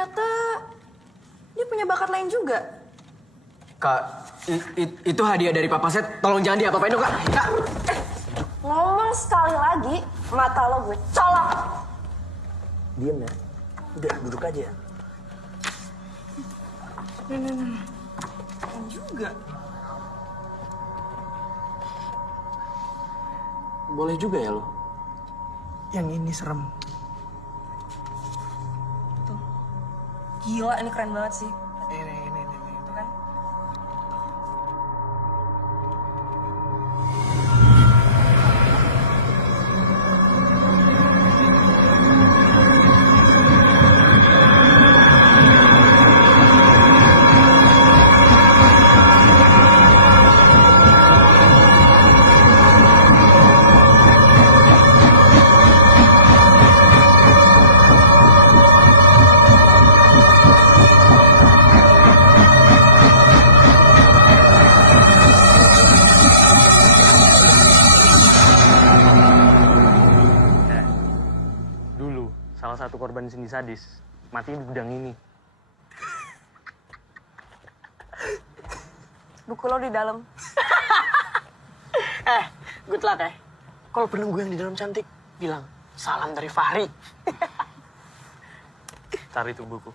ternyata dia punya bakat lain juga. Kak, itu hadiah dari Papa Set. Tolong jangan diapa-apain dong, Kak. Kak. Ngomong sekali lagi, mata lo gue colok. Diam ya. Udah, duduk aja. Keren juga. Boleh juga ya lo? Yang ini serem. Tuh. Gila, ini keren banget sih. Ini. Tuh kan? Salah satu korban Cindy sadis mati di gudang ini. Buku lo di dalam. Good luck ya. Kalau penunggu yang di dalam cantik, bilang salam dari Fahri. Cari tuh buku.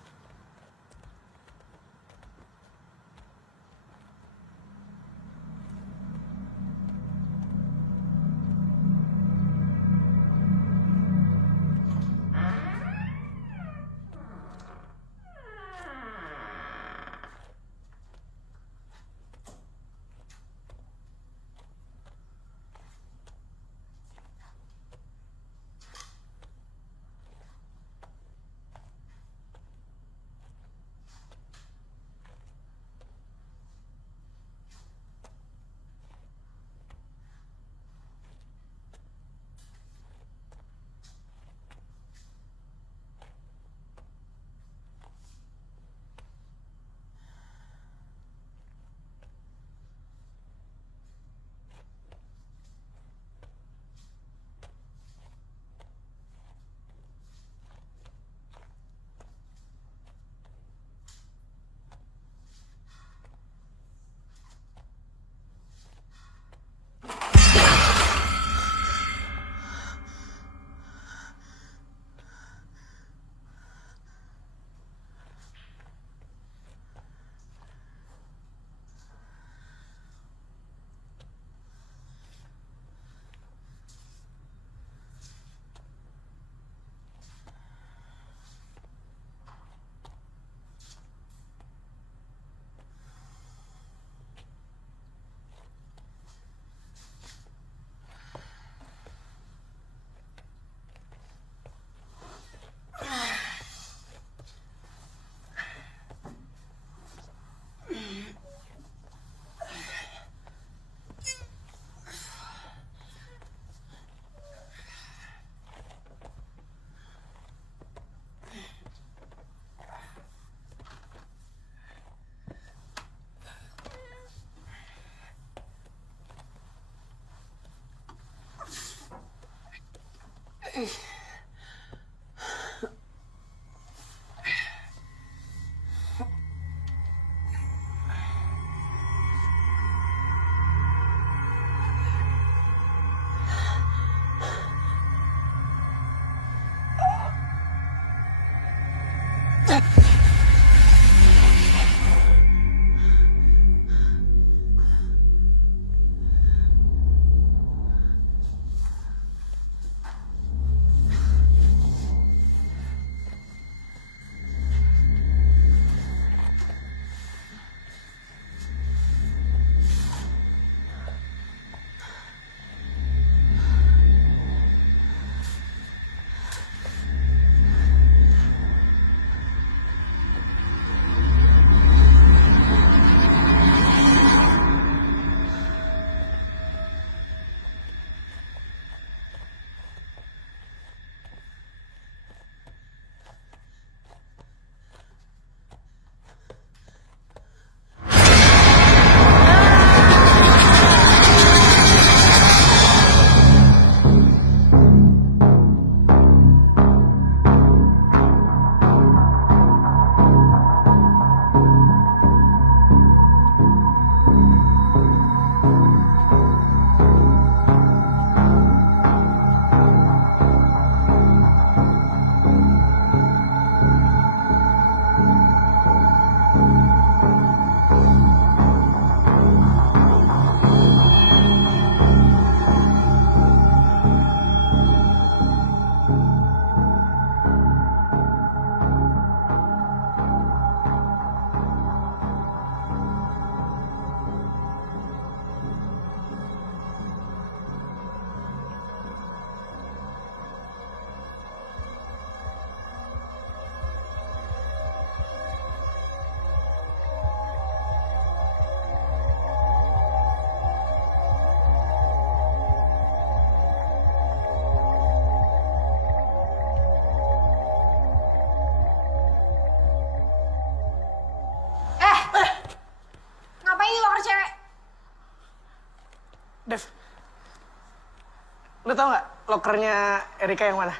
Lu tau gak lokernya Erika yang mana?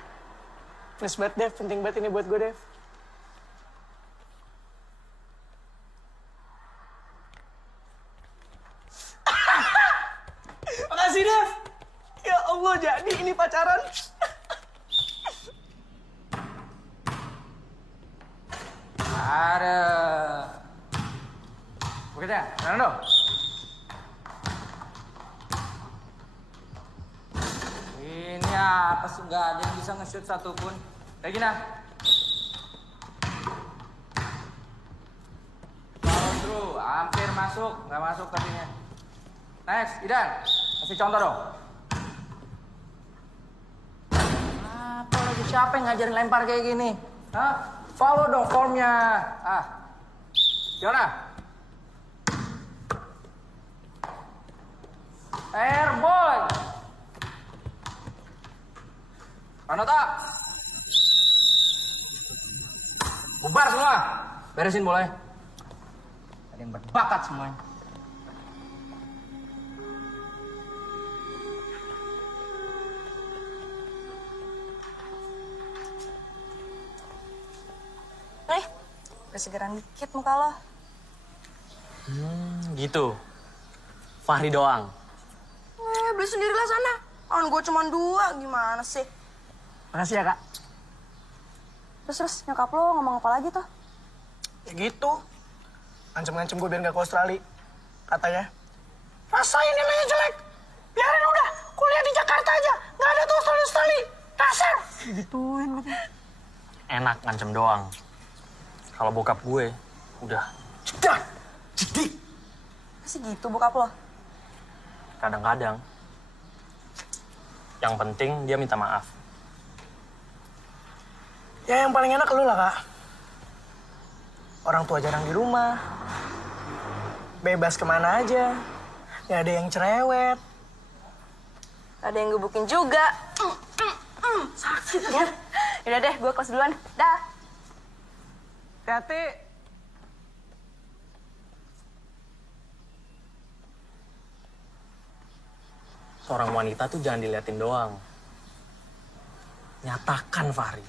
Please banget, Dev. Penting banget ini buat gue, Dev. Makasih, Dev. Ya Allah, jadi ini pacaran. Ada. Begitu ya? Fernando. Ini apa sih? Nggak ada yang bisa nge-shoot satupun. Regina. Follow through. Hampir masuk. Nggak masuk tapinya. Next, Idan. Kasih contoh dong. Apa lagi? Siapa yang ngajarin lempar kayak gini? Hah? Follow dong formnya. Gimana? Airboy. Panota. Bubar semua. Beresin boleh. Ada yang berbakat semuanya. Udah segeran dikit muka lo. Gitu. Fahri doang. Beli sendirilah sana. Kan gue cuma 2, gimana sih? Makasih ya, Kak. Terus nyokap lo ngomong apa lagi tuh? Ya gitu. Ngancem-ngancem gue biar gak ke Australia. Katanya, rasain nilainya jelek. Biarin udah, kuliah di Jakarta aja. Gak ada tuh Australia. Dasar. Gituin katanya. Enak ngancem doang. Kalau bokap gue, udah. Cedak, cedik. Masih gitu bokap lo? Kadang-kadang. Yang penting dia minta maaf. Ya yang paling enak lu lah, Kak. Orang tua jarang di rumah. Bebas kemana aja. Gak ada yang cerewet. Ada yang gebukin juga. Sakit ya? Yaudah deh, gue kelas duluan. Dah. Hati-hati. Seorang wanita tuh jangan diliatin doang. Nyatakan, Fahri.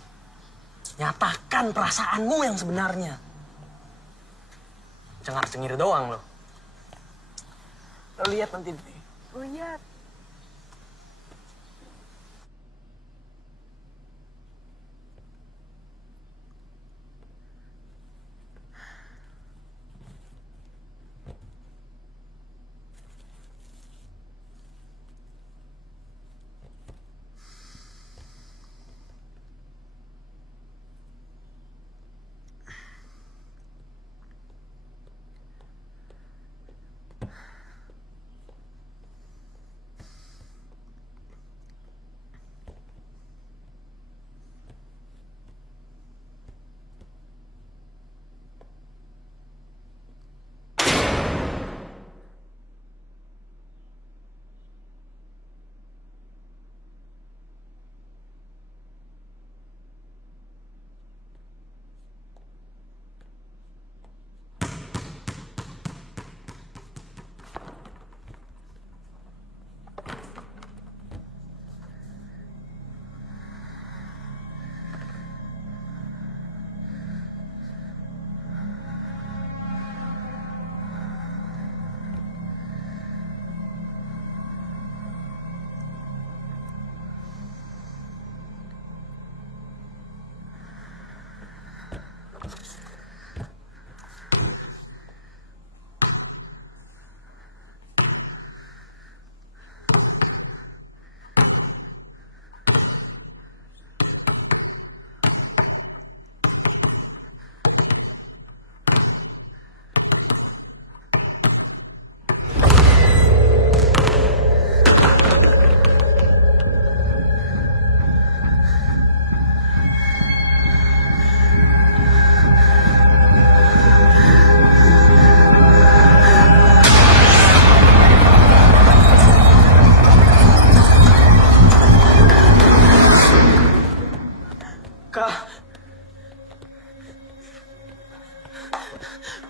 Nyatakan perasaanmu yang sebenarnya. Cengar-cengir doang loh. Lo lihat nanti. Gue lihat.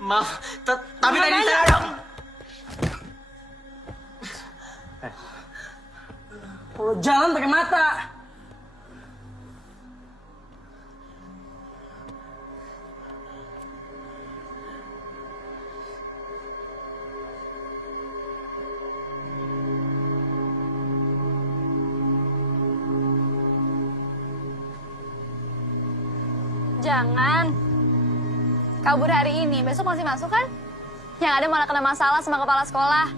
Maaf, tapi tadi saya... Kalau jalan pakai mata. Jangan. Kabur hari ini, besok masih masuk kan? Yang ada malah kena masalah sama kepala sekolah.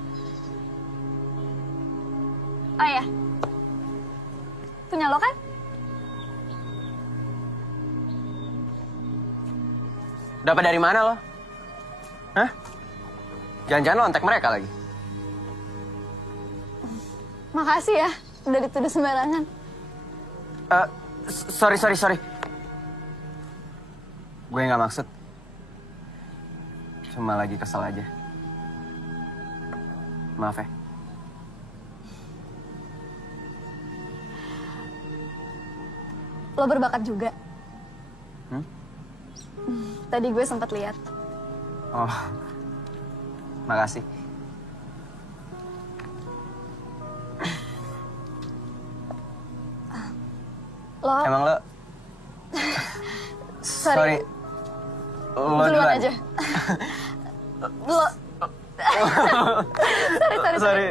Oh iya. Punya lo kan? Dapat dari mana lo? Hah? Jangan-jangan lo antek mereka lagi? Makasih ya, udah dituduh sembarangan. Sorry. Gue nggak maksud. Cuma lagi kesel aja. Maaf ya. Lo berbakat juga. Tadi gue sempat lihat. Oh, makasih. Lo Emang lo? Sorry. Lo duluan aja. Lo sorry.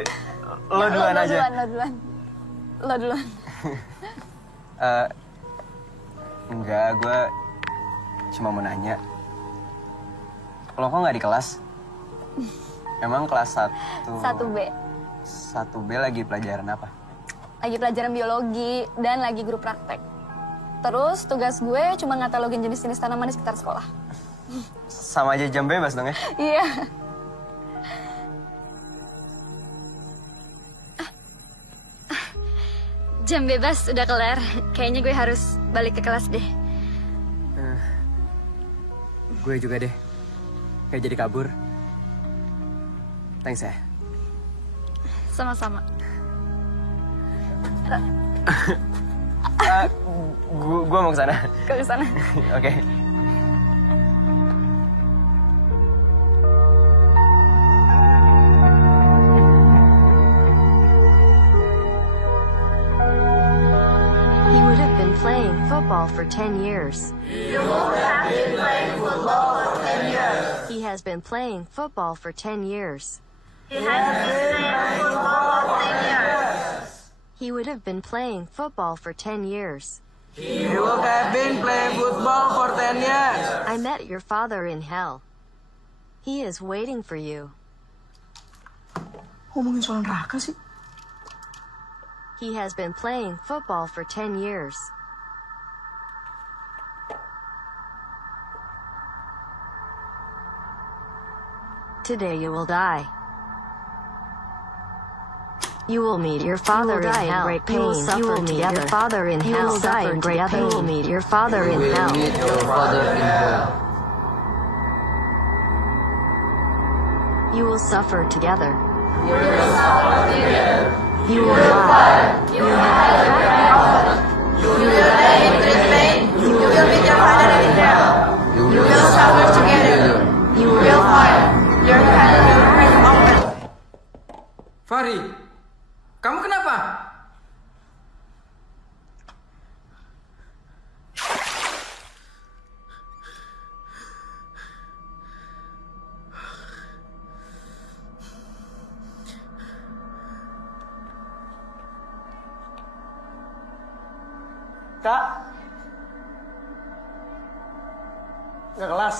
Lo duluan aja. Lo duluan. Enggak, gue cuma mau nanya. Lo kok nggak di kelas? Emang kelas 1B. 1B lagi pelajaran apa? Lagi pelajaran biologi dan lagi grup praktek. Terus tugas gue cuma ngatalogin jenis-jenis tanaman di sekitar sekolah. Sama aja jam bebas dong ya? Iya. Jam bebas udah kelar. Kayaknya gue harus balik ke kelas deh. Gue juga deh. Kayak jadi kabur. Thanks ya. Sama-sama. Gue mau ke sana. Ke sana. Oke. He would have been playing football for 10 years. You would have been playing football for 10 years. He has been playing football for 10 years. He has been playing football for 10 years. He would have been playing football for 10 years. You would have been playing football for 10 years. I met your father in hell. He is waiting for you. Ngomongin soal neraka sih. He has been playing football for 10 years. Today you will die. You will meet your father in hell. You will suffer meet your father in hell. You will die in great pain. You will meet your father in hell. Meet your father in hell. You will suffer together. You will suffer together. You will lie. You will hide your father. You will die in great pain. You will meet your father in hell. You will suffer together. You will fight. Your hand will hurt open. Fahri, kamu kenapa? Kak. Nggak kelas.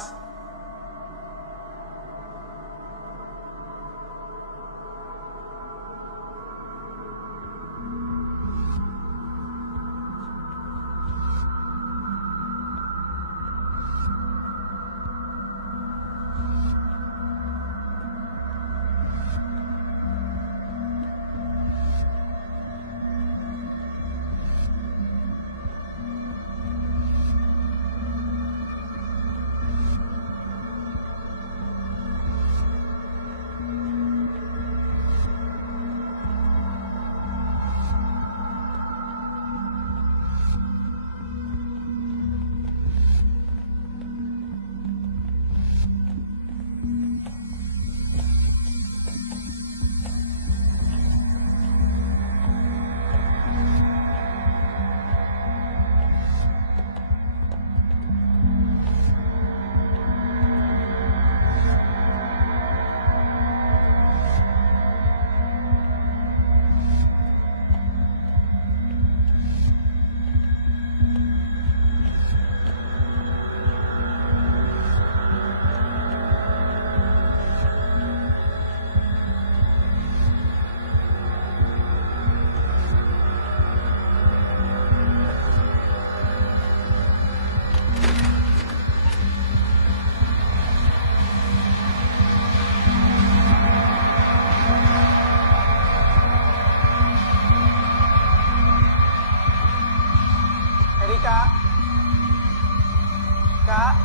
Kak.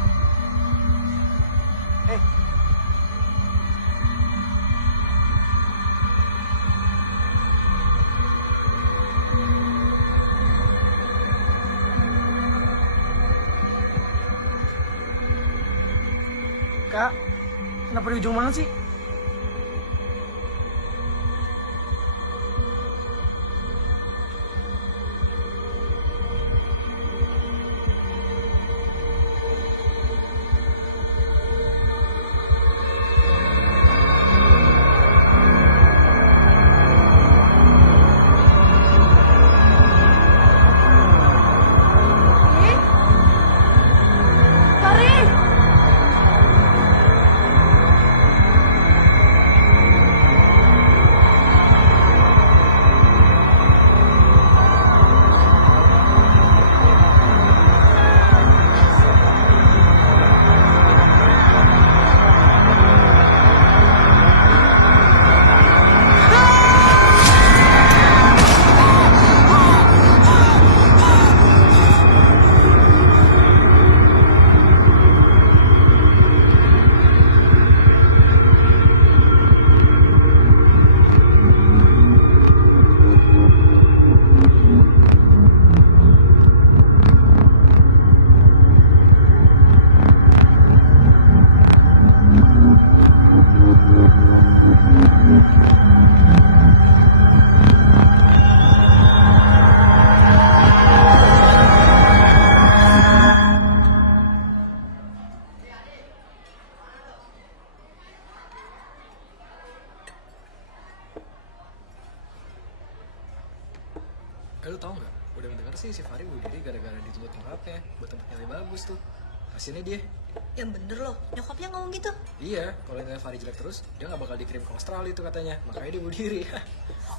Kak, kenapa di ujung mana sih? Lu tau gak? Udah mendengar sih si Fahri bunuh diri gara-gara dituntut nyokapnya buat tempat yang lebih bagus tuh. Kasiannya dia. Yang bener loh, nyokapnya ngomong gitu. Iya, kalau nilai Fahri jelek terus, dia gak bakal dikirim ke Australia itu katanya. Makanya dia bunuh diri.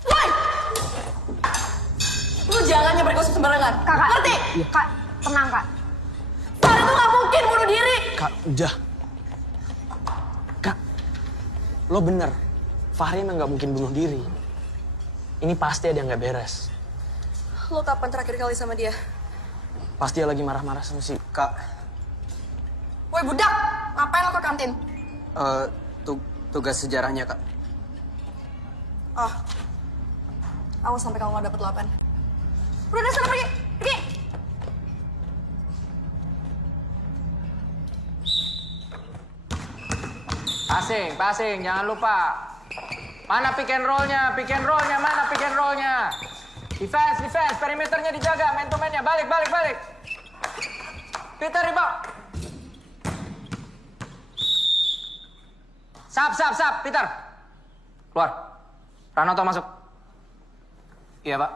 Woi! Lu jangan nyebar gosip sembarangan. Kakak. Ngerti? Iya. Kak, tenang kak. Fahri tuh gak mungkin bunuh diri. Kak, udah. Kak, lo bener. Fahri emang gak mungkin bunuh diri. Ini pasti ada yang gak beres. Lo kapan terakhir kali sama dia? Pas dia lagi marah-marah sama si Kak. Woi budak, ngapain lo ke kantin? Tugas sejarahnya, Kak. Oh, awas sampai kamu gak dapet 8. Udah sana pergi, pergi. Passing, jangan lupa. Mana pick and roll-nya, mana pick and roll-nya? Defense, perimeternya dijaga, man to man-nya. Balik. Peter, rebound. Sap, Peter. Keluar. Pranoto masuk. Iya, Pak.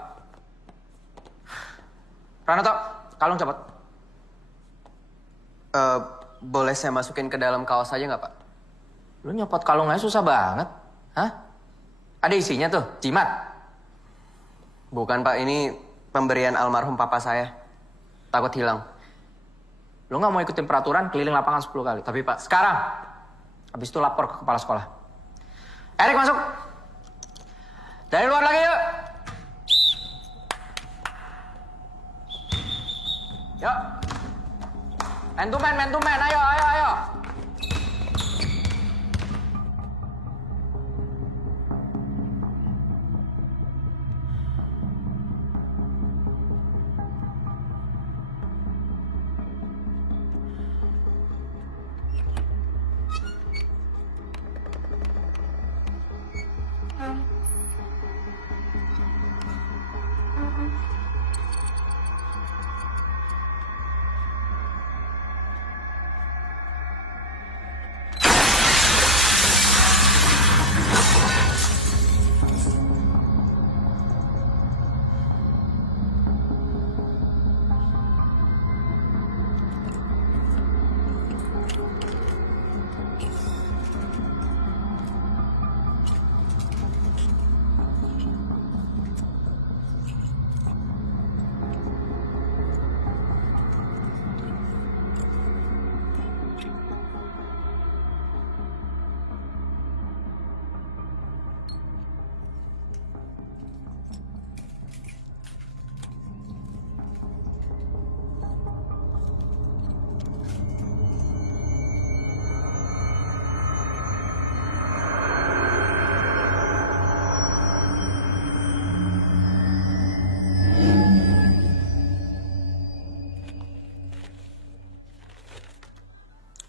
Pranoto, kalung copot. Boleh saya masukin ke dalam kaos aja nggak, Pak? Lu nyopot kalung aja susah banget. Hah? Ada isinya tuh, jimat. Bukan, Pak. Ini pemberian almarhum papa saya. Takut hilang. Lu nggak mau ikutin peraturan keliling lapangan 10 kali. Tapi, Pak, Sekarang. Habis itu lapor ke kepala sekolah. Erik masuk. Dari luar lagi yuk. Yuk. Man to man. Ayo.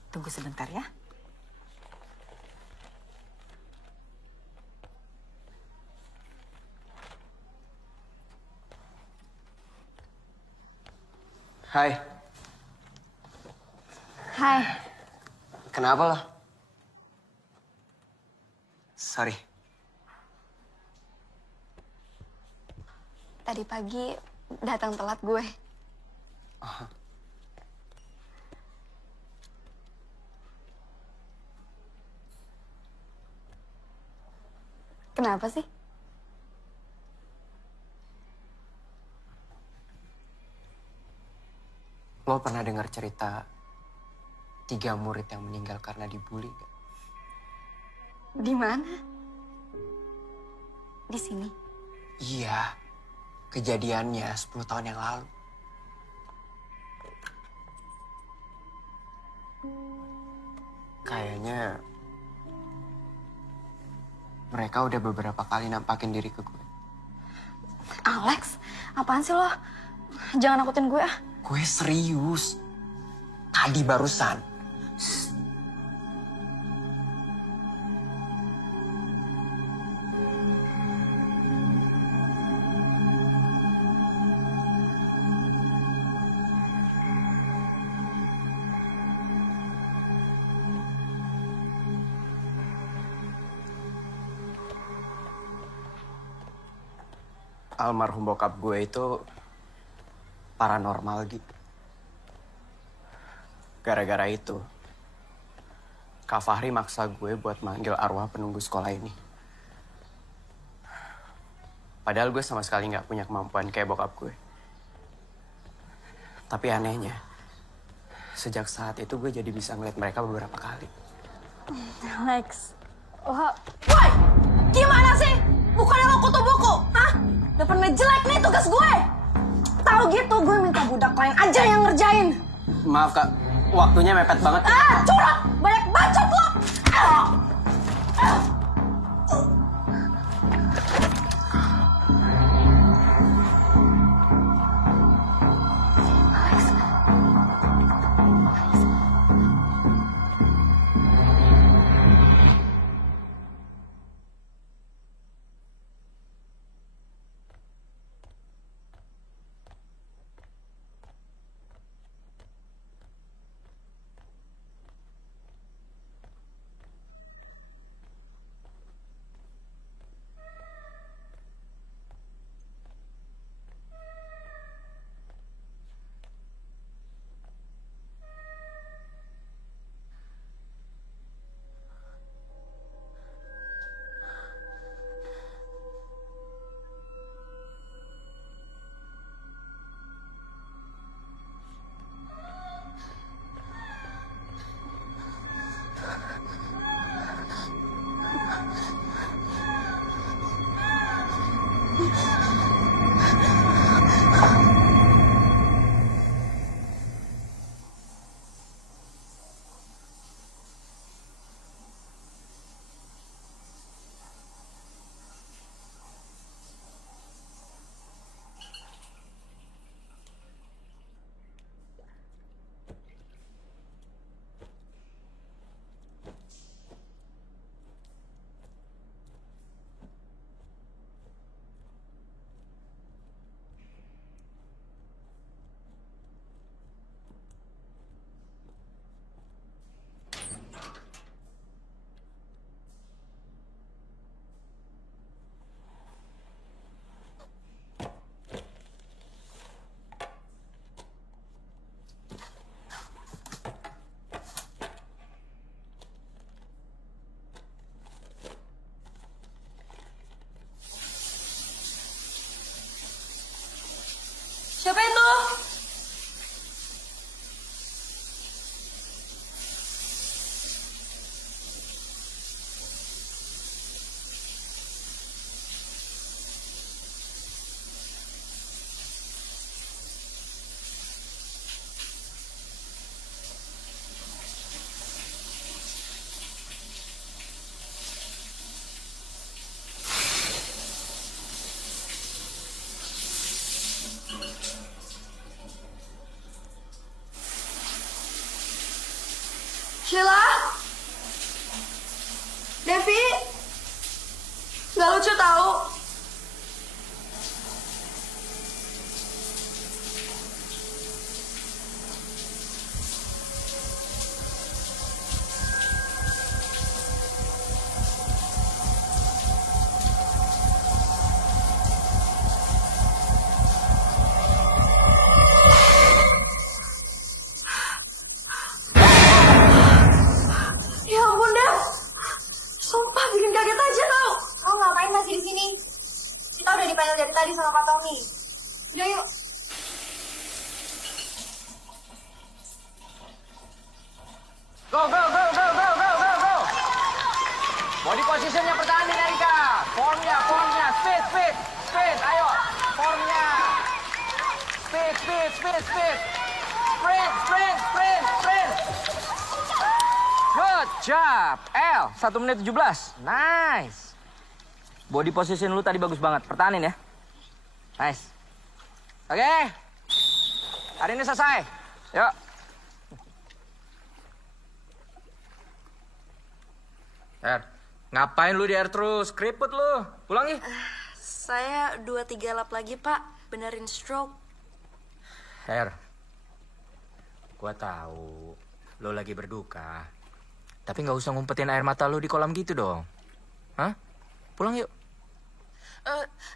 Tunggu sebentar ya. Hai. Hai. Kenapa lo? Sorry. Tadi pagi datang telat gue. Oh. Kenapa sih? Lo pernah dengar cerita 3 murid yang meninggal karena dibully gak? Di mana? Di sini. Iya, kejadiannya 10 tahun yang lalu. Kayaknya mereka udah beberapa kali nampakin diri ke gue. Alex, apaan sih lo? Jangan nakutin gue ah. Gue serius. Tadi barusan. Almarhum bokap gue itu paranormal gitu. Gara-gara itu, Kak Fahri maksa gue buat manggil arwah penunggu sekolah ini. Padahal gue sama sekali nggak punya kemampuan kayak bokap gue. Tapi anehnya, sejak saat itu gue jadi bisa ngeliat mereka beberapa kali. Alex, wah, woi, gimana sih? Bukannya lo kutu buku, hah? Depannya jelek nih tugas gue. Tahu gitu, gue minta budak lain aja yang ngerjain. Maaf Kak, waktunya mepet banget. Ah, curang! Banyak bacot lo! Sheila? Devi? Gak lucu tahu. Ya ampun, Dev. Sumpah bikin kaget aja tau. Kamu ngapain masih di sini? Kita udah dipanggil dari tadi sama Pak Tommy. Udah yuk. Go, go, go, go, go, go, go, go. Body positionnya pertahanin Erika. Formnya, speed, speed, speed. Ayo, formnya. Speed, speed, speed, speed. Sprint, sprint, sprint, sprint. Good job. L, 1 menit 17. Nice. Body position lu tadi bagus banget. Pertahanin ya. Nice. Oke. Hari ini selesai. Yuk. Er, ngapain lu di air terus? Keriput lu. Pulang nih. Saya 2-3 lap lagi, Pak. Benerin stroke. Er, gua tahu lu lagi berduka. Tapi nggak usah ngumpetin air mata lu di kolam gitu dong. Hah? Pulang yuk.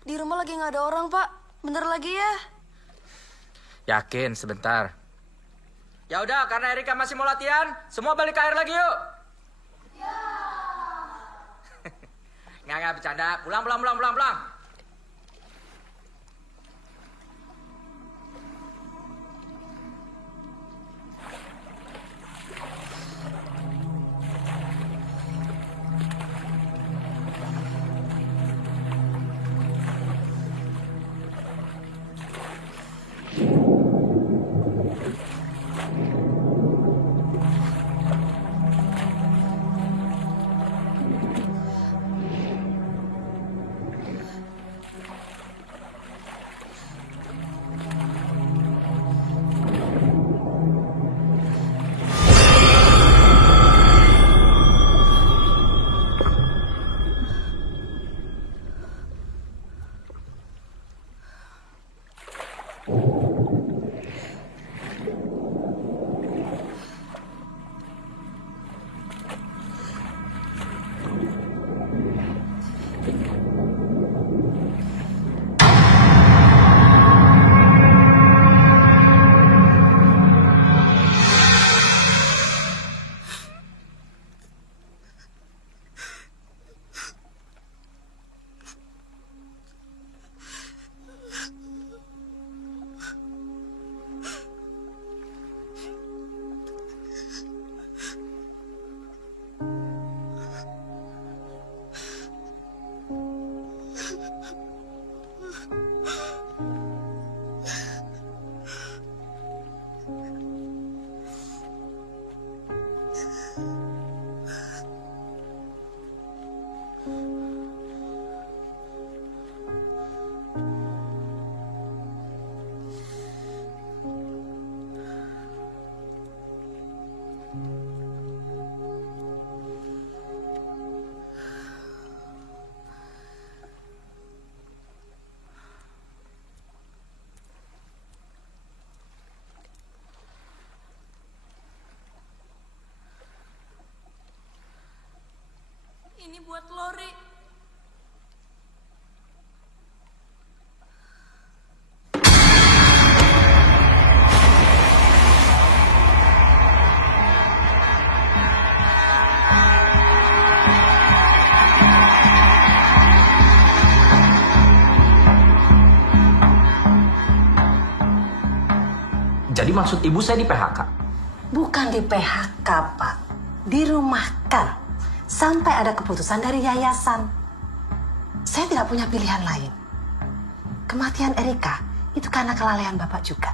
Di rumah lagi nggak ada orang, Pak. Bentar lagi ya. Yakin, sebentar. Ya udah, karena Erika masih mau latihan, semua balik ke air lagi yuk. Ya. Nggak, bercanda. Pulang. Ini buat Lori. Jadi maksud ibu saya di PHK? Bukan di PHK, Pak. Dirumahkan. Sampai ada keputusan dari yayasan. Saya tidak punya pilihan lain. Kematian Erika itu karena kelalaian Bapak juga.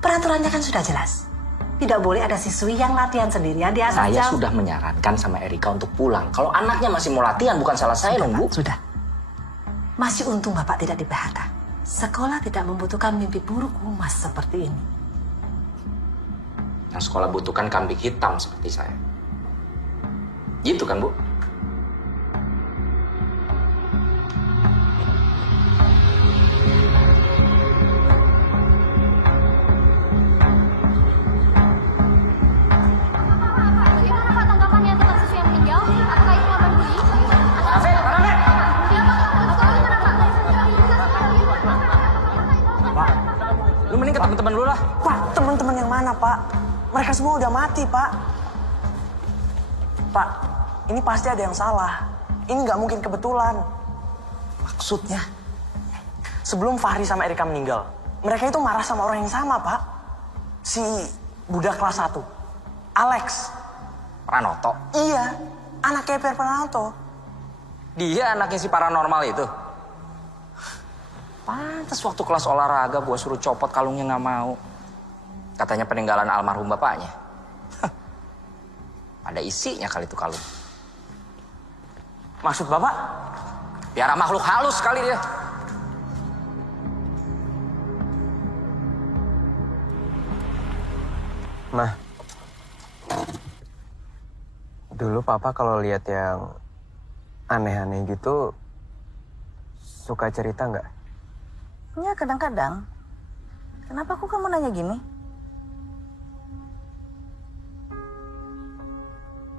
Peraturannya kan sudah jelas. Tidak boleh ada siswi yang latihan sendirian di atas Saya jam. sudah menyarankan sama Erika untuk pulang. Kalau anaknya masih mau latihan, bukan salah saya dong, Bu. Sudah. Masih untung Bapak tidak di PHK. Sekolah tidak membutuhkan mimpi buruk Umas seperti ini. yang sekolah butuhkan kambing hitam seperti saya. Gitu kan, Bu? Bagaimana Pak tanggapannya tentang siswa yang meninggal? Apakah itu korban bullying? Pak, lu mending ke teman-teman lu lah. Pak, teman-teman yang mana, Pak? Mereka semua udah mati, Pak. Pak, ini pasti ada yang salah. Ini nggak mungkin kebetulan. Maksudnya, sebelum Fahri sama Erika meninggal, mereka itu marah sama orang yang sama, Pak. Si budak kelas 1, Alex. Pranoto? Iya, anak KPR Pranoto. Dia anaknya si paranormal itu? Pantes waktu kelas olahraga gua suruh copot kalungnya nggak mau. Katanya peninggalan almarhum bapaknya. Ada isinya kali itu kalung. Maksud Bapak? Biar makhluk halus kali dia. Nah, dulu Papa kalau lihat yang aneh-aneh gitu, suka cerita nggak? Ya kadang-kadang. Kenapa kok kamu nanya gini?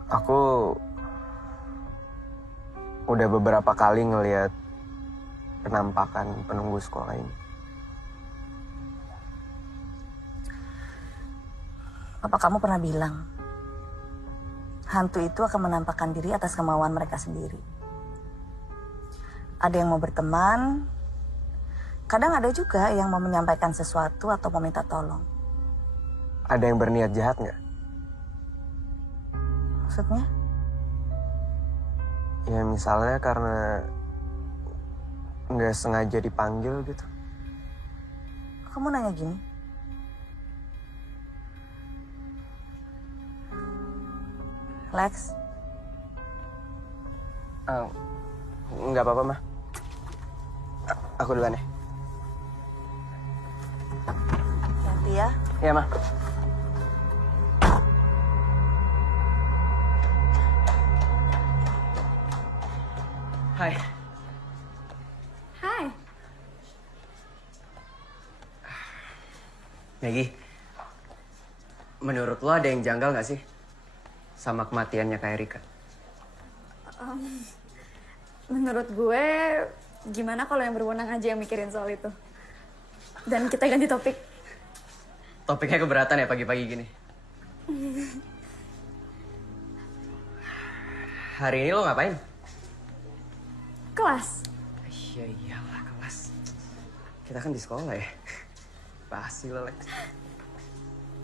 Aku udah beberapa kali ngelihat penampakan penunggu sekolah ini. Apa kamu pernah bilang, hantu itu akan menampakkan diri atas kemauan mereka sendiri. Ada yang mau berteman, kadang ada juga yang mau menyampaikan sesuatu atau mau minta tolong. Ada yang berniat jahat nggak? Maksudnya? Ya misalnya karena nggak sengaja dipanggil gitu. Kamu nanya gini? Lex? Nggak apa-apa, Mah. Aku duluan ya. Hati ya? Iya, Mah. Hai. Hai. Maggie, menurut lo ada yang janggal nggak sih sama kematiannya Kak Erika? Menurut gue, gimana kalau yang berwenang aja yang mikirin soal itu? Dan kita ganti topik. Topiknya keberatan ya pagi-pagi gini. Hari ini lo ngapain? Kelas. Iya iyalah kelas. Kita kan di sekolah ya. Basi lo, Lex.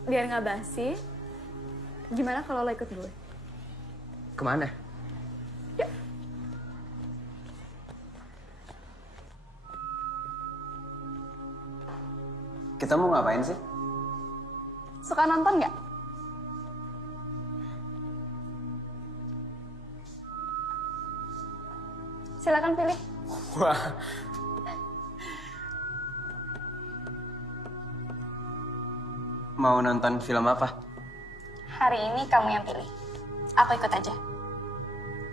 Biar nggak basi, gimana kalau lo ikut gue? Kemana? Yuk. Kita mau ngapain sih? Suka nonton nggak? Silakan pilih. Wah. Mau nonton film apa? Hari ini kamu yang pilih. Aku ikut aja.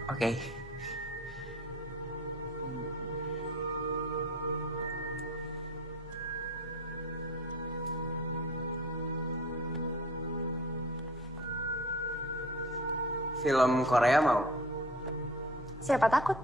Oke. Film Korea mau? Siapa takut?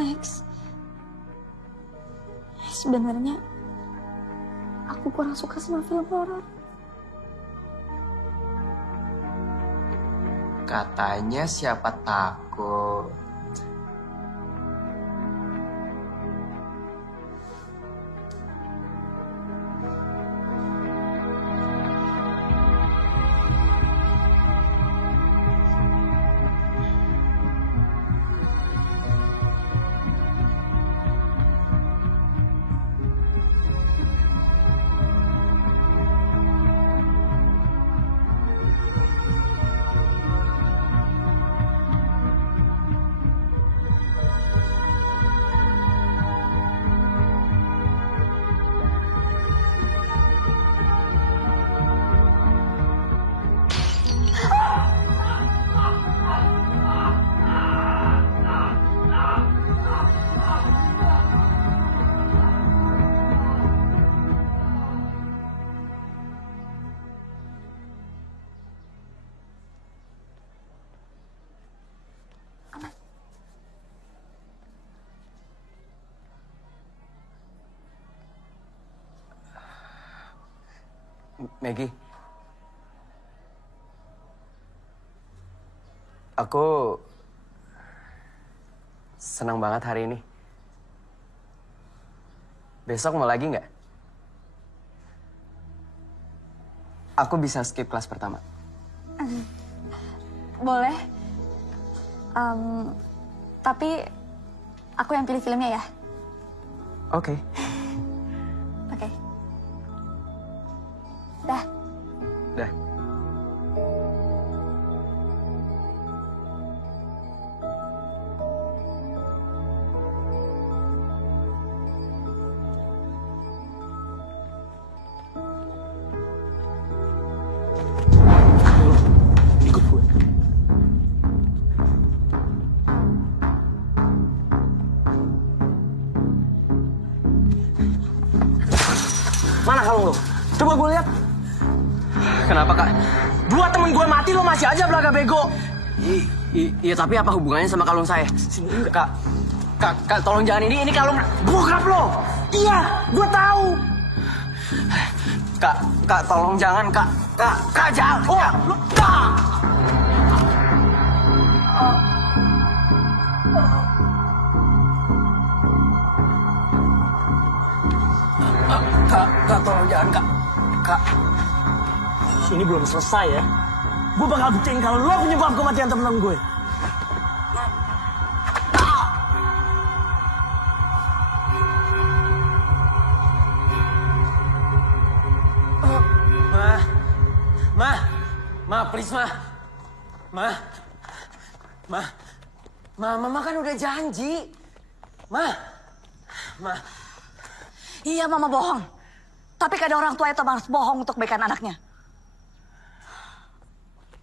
Lex, sebenarnya aku kurang suka sama film horor. Katanya siapa takut. Maggie. Aku senang banget hari ini. Besok mau lagi nggak? Aku bisa skip kelas pertama. Boleh. Tapi aku yang pilih filmnya ya. Oke. Oke. Dah. Dah. Ikut gue. Mana kalung lo? Coba gue lihat. Kenapa, Kak? Dua temen gue mati, lo masih aja belaga bego. Iya, tapi apa hubungannya sama kalung saya? Kak, tolong jangan ini kalung... Bokap lo! Iya, gue tahu. Kak, tolong jangan, Kak. Kak, jangan. Oh, lo... Kak! Kak, tolong jangan, Kak. Kak. Ini belum selesai ya. Gue bakal buktiin kalau lo penyebab kematian temen-temen gue. Ma, please, Ma. Mama kan udah janji. Ma. Iya, Mama bohong. Tapi kadang orang tua itu harus bohong untuk kebaikan anaknya.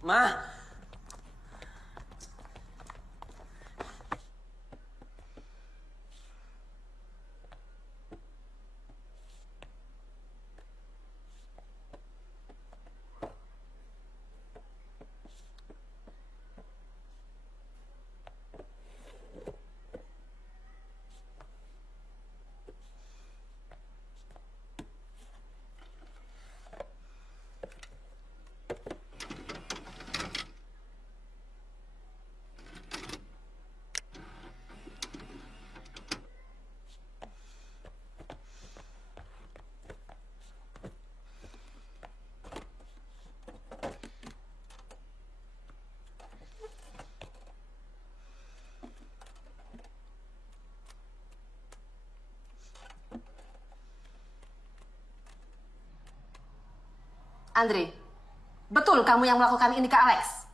Ma. Andre, betul kamu yang melakukan ini ke Alex?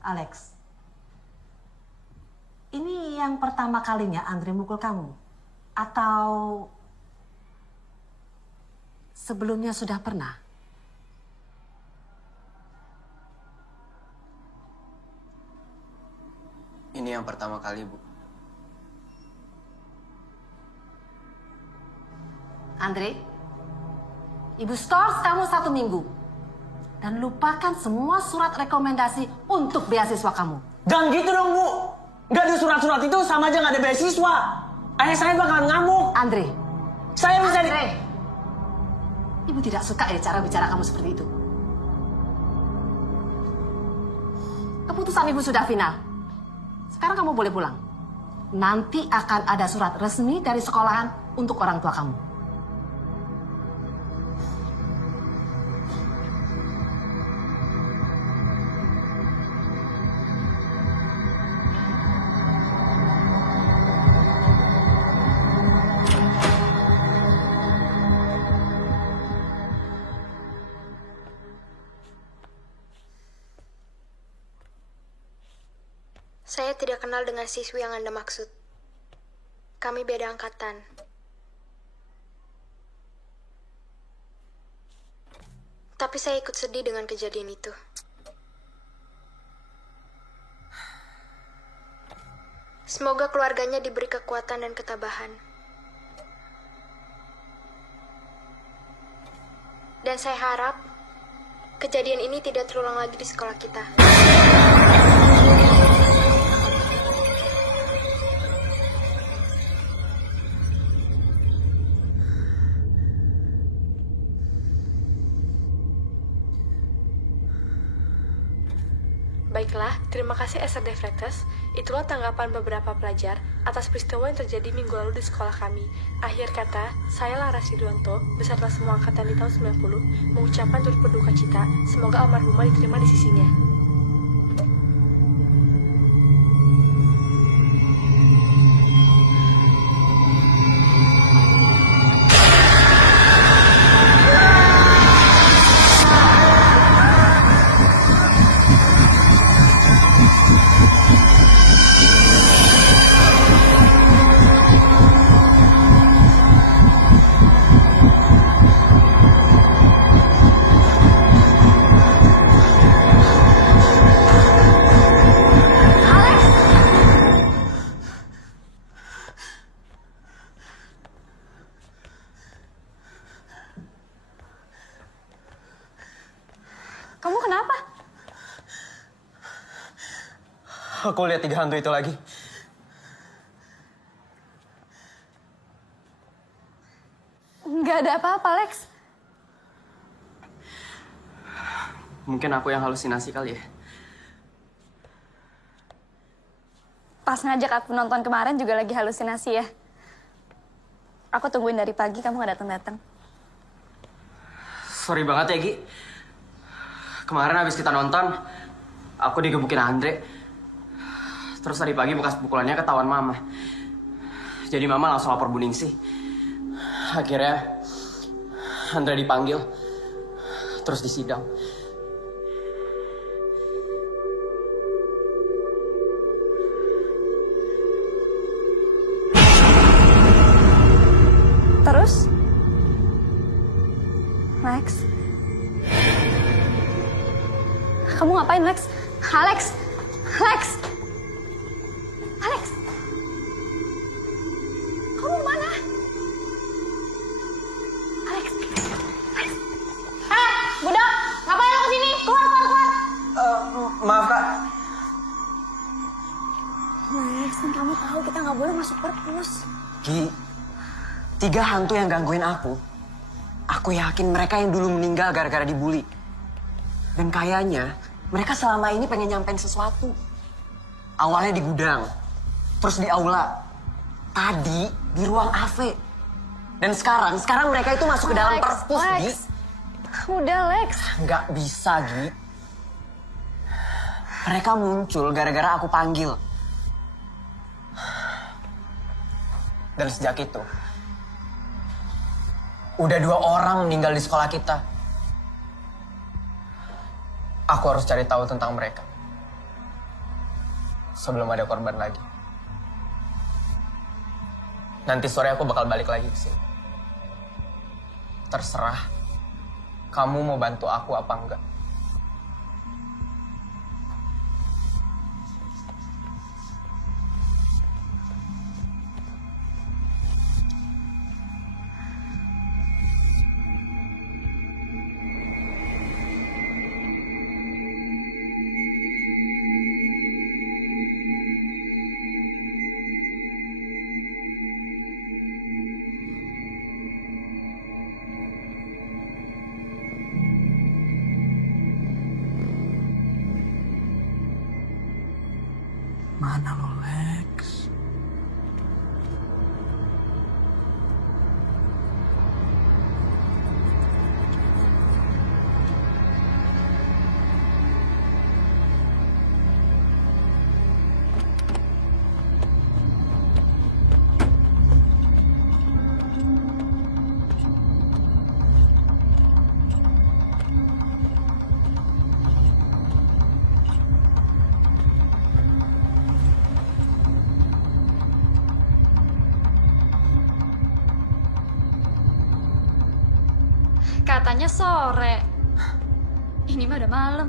Alex, ini yang pertama kalinya Andre mukul kamu? Atau sebelumnya sudah pernah? Ini yang pertama kali, Bu. Andre, Ibu skors kamu 1 minggu. Dan lupakan semua surat rekomendasi untuk beasiswa kamu. Jangan gitu dong, Bu. Nggak ada surat-surat itu sama aja nggak ada beasiswa. Ayah saya bakalan ngamuk. Andre. Saya bisa Andre. Ibu tidak suka ya cara bicara kamu seperti itu. Keputusan Ibu sudah final. Sekarang kamu boleh pulang. Nanti akan ada surat resmi dari sekolahan untuk orang tua kamu. Saya tidak kenal dengan siswi yang Anda maksud. Kami beda angkatan. Tapi saya ikut sedih dengan kejadian itu. Semoga keluarganya diberi kekuatan dan ketabahan. Dan saya harap kejadian ini tidak terulang lagi di sekolah kita. Baiklah, terima kasih SRD Freitas. Itulah tanggapan beberapa pelajar atas peristiwa yang terjadi minggu lalu di sekolah kami. Akhir kata, saya Laras Ridwanto, beserta semua angkatan di tahun 90, mengucapkan turut berduka cita. Semoga almarhumah diterima di sisinya. Kamu kenapa? Aku lihat 3 hantu itu lagi. Nggak ada apa-apa, Lex. Mungkin aku yang halusinasi kali ya. Pas ngajak aku nonton kemarin juga lagi halusinasi ya. Aku tungguin dari pagi, kamu nggak datang-datang. Sorry banget ya, Gi. Kemarin habis kita nonton, aku digebukin Andre. Terus tadi pagi bekas pukulannya ketahuan Mama. Jadi Mama langsung lapor Bu Ningsih. Akhirnya Andre dipanggil, terus disidang. Terus? Lex? Kamu ngapain, Lex? Alex! Lex! Alex! Kamu mana? Alex! Lex! Budak! Ngapain lo kesini? Keluar, keluar, keluar! Maaf, Kak. Lex, kan kamu tahu kita nggak boleh masuk perpus. Gi, 3 hantu yang gangguin aku yakin mereka yang dulu meninggal gara-gara dibully. Dan kayaknya mereka selama ini pengen nyampein sesuatu. Awalnya di gudang, terus di aula, tadi di ruang AV. Dan sekarang mereka itu masuk ke dalam perpus, Gi. Udah, Lex. Nggak bisa, Gi. Mereka muncul gara-gara aku panggil. Dan sejak itu, udah 2 orang meninggal di sekolah kita. Aku harus cari tahu tentang mereka sebelum ada korban lagi. Nanti sore aku bakal balik lagi ke sini. Terserah kamu mau bantu aku apa enggak. Mana lo, Lex? Katanya sore. Ini mah udah malam.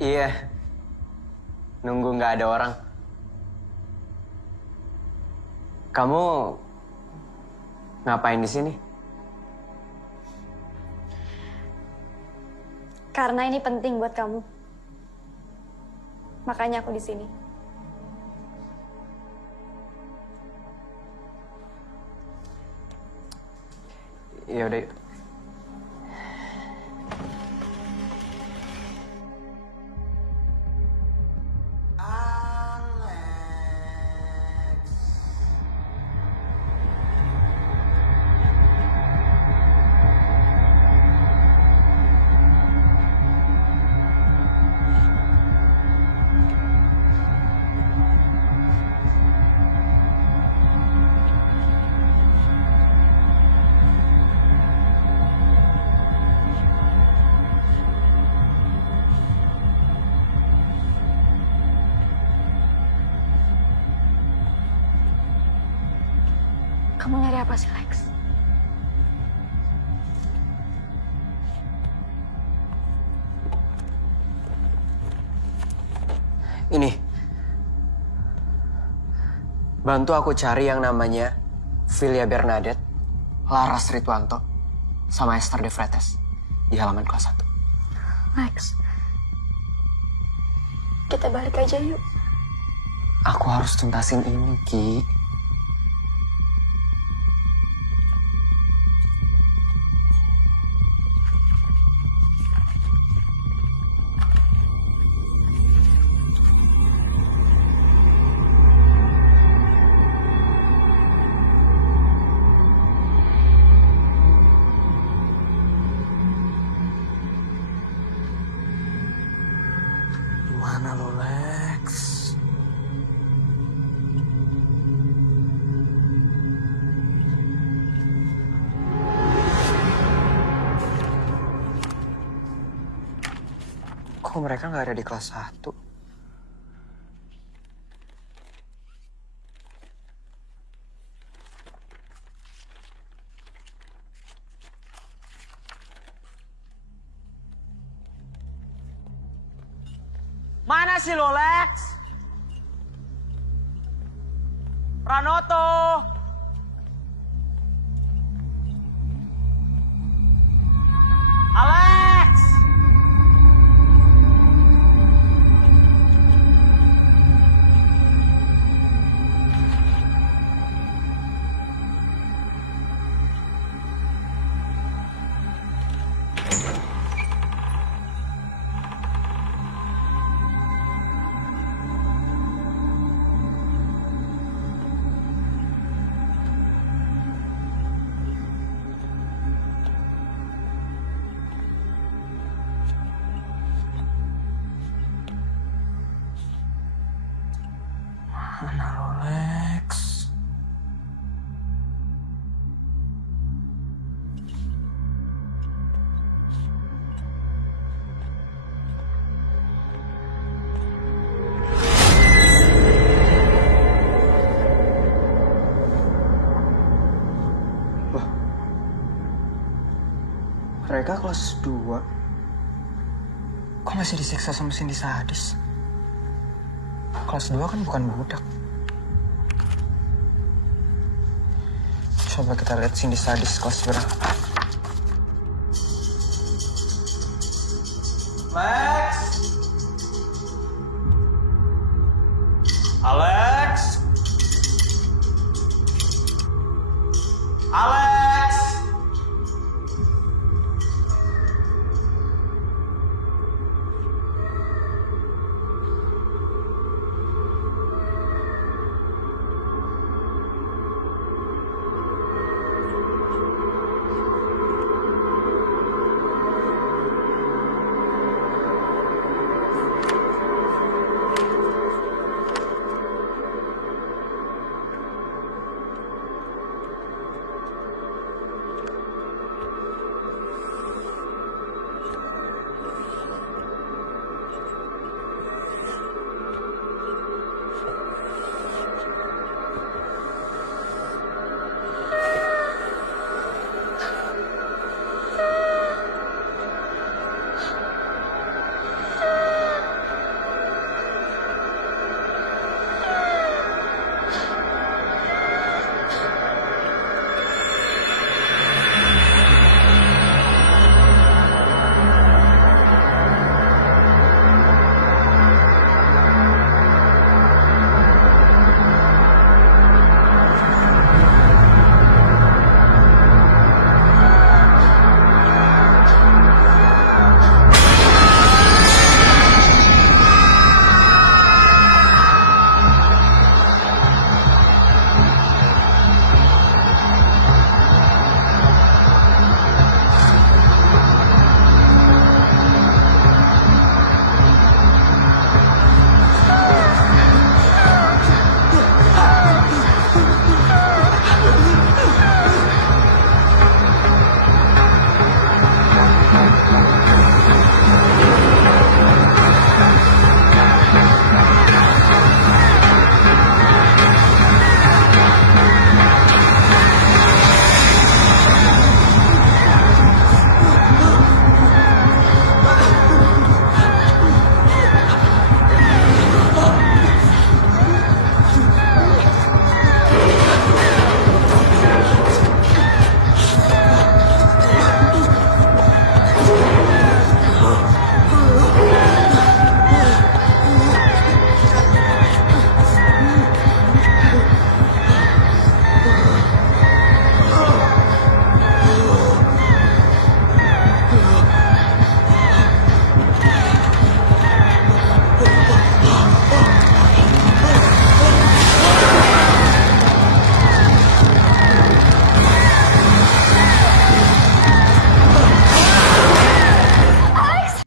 Iya. Nunggu nggak ada orang. Kamu ngapain di sini? Karena ini penting buat kamu. Makanya aku di sini. Ya udah. Kamu nyari apa sih, Lex? Ini. Bantu aku cari yang namanya Filia Bernadette, Laras Rituanto, sama Esther De Freitas di halaman kelas 1. Lex, kita balik aja yuk. Aku harus tuntasin ini, Ki. Mana lo, Lex? Kok mereka nggak ada di kelas 1? Mana sih lo, Lex? Pranoto! Alex! Mana lo, Lex? Wah, mereka kelas 2. Kok masih disiksa sama Cindy sadis? Kelas 2 kan bukan budak. Coba kita lihat Cindy sadis kelas berapa.